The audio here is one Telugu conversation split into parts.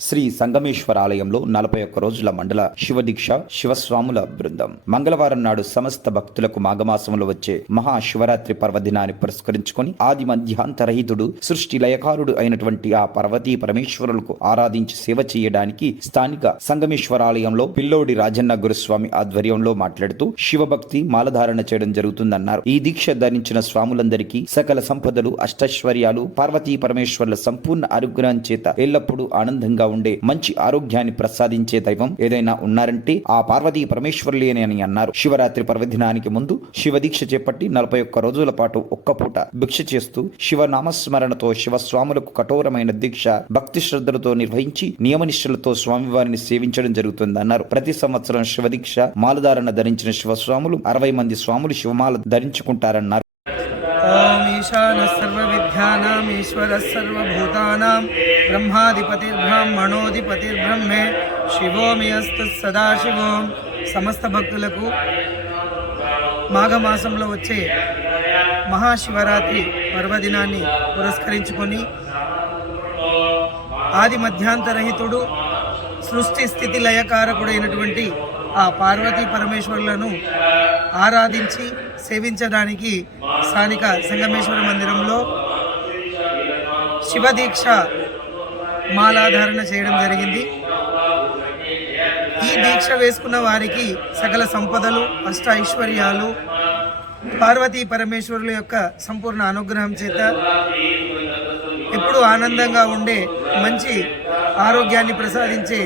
శ్రీ సంగమేశ్వర ఆలయంలో నలభై ఒక్క రోజుల మండల శివదీక్ష శివస్వాముల బృందం. మంగళవారం నాడు సమస్త భక్తులకు మాఘమాసంలో వచ్చే మహాశివరాత్రి పర్వదినాన్ని పురస్కరించుకొని ఆది మధ్యాంతరహితుడు సృష్టి లయకారుడు అయినటువంటి ఆ పార్వతీ పరమేశ్వరులకు ఆరాధించి సేవ చేయడానికి స్థానిక సంగమేశ్వర ఆలయంలో పిల్లోడి రాజన్న గురుస్వామి ఆధ్వర్యంలో మాట్లాడుతూ శివభక్తి మాలధారణ చేయడం జరుగుతుందన్నారు. ఈ దీక్ష ధరించిన స్వాములందరికీ సకల సంపదలు అష్టైశ్వర్యాలు పార్వతీ పరమేశ్వర్ల సంపూర్ణ అనుగ్రహం చేత ఎల్లప్పుడూ ఆనందంగా ఉండే మంచి ఆరోగ్యాన్ని ప్రసాదించే దైవం ఏదైనా ఉన్నారంటే ఆ పార్వతీ పరమేశ్వరులేనే అని అన్నారు. శివరాత్రి పర్వదినానికి ముందు శివ దీక్ష చేపట్టి నలభై ఒక్క రోజుల పాటు ఒక్క పూట భిక్ష చేస్తూ శివనామస్మరణతో శివస్వాములకు కఠోరమైన దీక్ష భక్తి శ్రద్ధలతో నిర్వహించి నియమనిష్ఠులతో స్వామివారిని సేవించడం జరుగుతుందన్నారు ప్రతి సంవత్సరం శివదీక్ష మాలధారణ ధరించిన శివస్వాములు అరవై మంది స్వాములు శివమాల ధరించుకుంటారన్నారు. ॐ ईशानः सर्वविद्यानामीश्वरः सर्वभूतानां ब्रह्माधिपतिर्ब्राह्मणोऽधिपतिर्ब्रह्मे శివోమి అస్తు సదాశివం సమస్త భక్తులకు మాఘమాసంలో వచ్చే మహాశివరాత్రి పర్వదినాన్ని పురస్కరించుకొని ఆది మధ్యాంతరహితుడు సృష్టి స్థితి లయకారకుడైనటువంటి ఆ పార్వతీ పరమేశ్వరులను ఆరాధించి సేవించడానికి స్థానిక సంగమేశ్వర మందిరంలో శివదీక్ష మాలాధారణ చేయడం జరిగింది. ఈ దీక్ష వేసుకున్న వారికి సకల సంపదలు అష్ట ఐశ్వర్యాలు పార్వతీ పరమేశ్వరుల యొక్క సంపూర్ణ అనుగ్రహం చేత ఎప్పుడు ఆనందంగా ఉండే మంచి ఆరోగ్యాన్ని ప్రసాదించే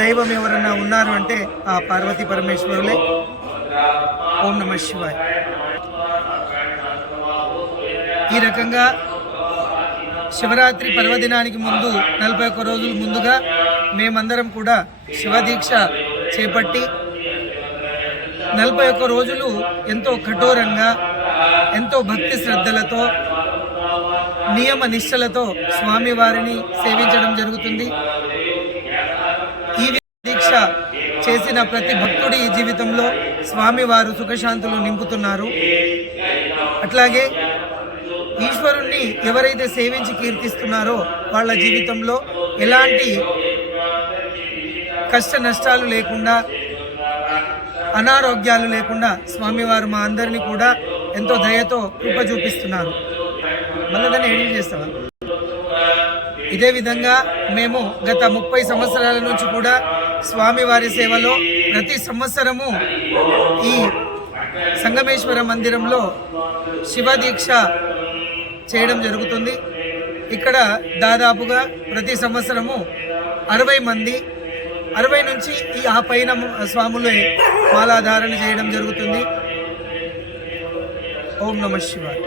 దైవం ఎవరన్నా ఉన్నారు అంటే ఆ పార్వతీ పరమేశ్వరులే. ఓం నమ శివాయ. ఈ రకంగా శివరాత్రి పర్వదినానికి ముందు నలభై ఒక్క రోజుల ముందుగా మేమందరం కూడా శివదీక్ష చేపట్టి నలభై ఒక్క రోజులు ఎంతో కఠోరంగా ఎంతో భక్తి శ్రద్ధలతో నియమ నిష్టలతో స్వామివారిని సేవించడం జరుగుతుంది. దీక్ష చేసిన ప్రతి భక్తుడి జీవితంలో స్వామివారు సుఖశాంతులు నింపుతున్నారు. అట్లాగే ఈశ్వరుణ్ణి ఎవరైతే సేవించి కీర్తిస్తున్నారో వాళ్ళ జీవితంలో ఎలాంటి కష్ట నష్టాలు లేకుండా అనారోగ్యాలు లేకుండా స్వామివారు మా అందరినీ కూడా ఎంతో దయతో కృప చూపిస్తున్నారు. మళ్ళీ దాన్ని ఎడిట్ చేస్తావా? ఇదే విధంగా మేము గత ముప్పై సంవత్సరాల నుంచి కూడా స్వామివారి సేవలో ప్రతి సంవత్సరము ఈ సంగమేశ్వర మందిరంలో శివ దీక్ష చేయడం జరుగుతుంది. ఇక్కడ దాదాపుగా ప్రతి సంవత్సరము అరవై మంది అరవై నుంచి ఈ ఆ పైన స్వాములే మాలాధారణ చేయడం జరుగుతుంది. ఓం నమ శివాయ.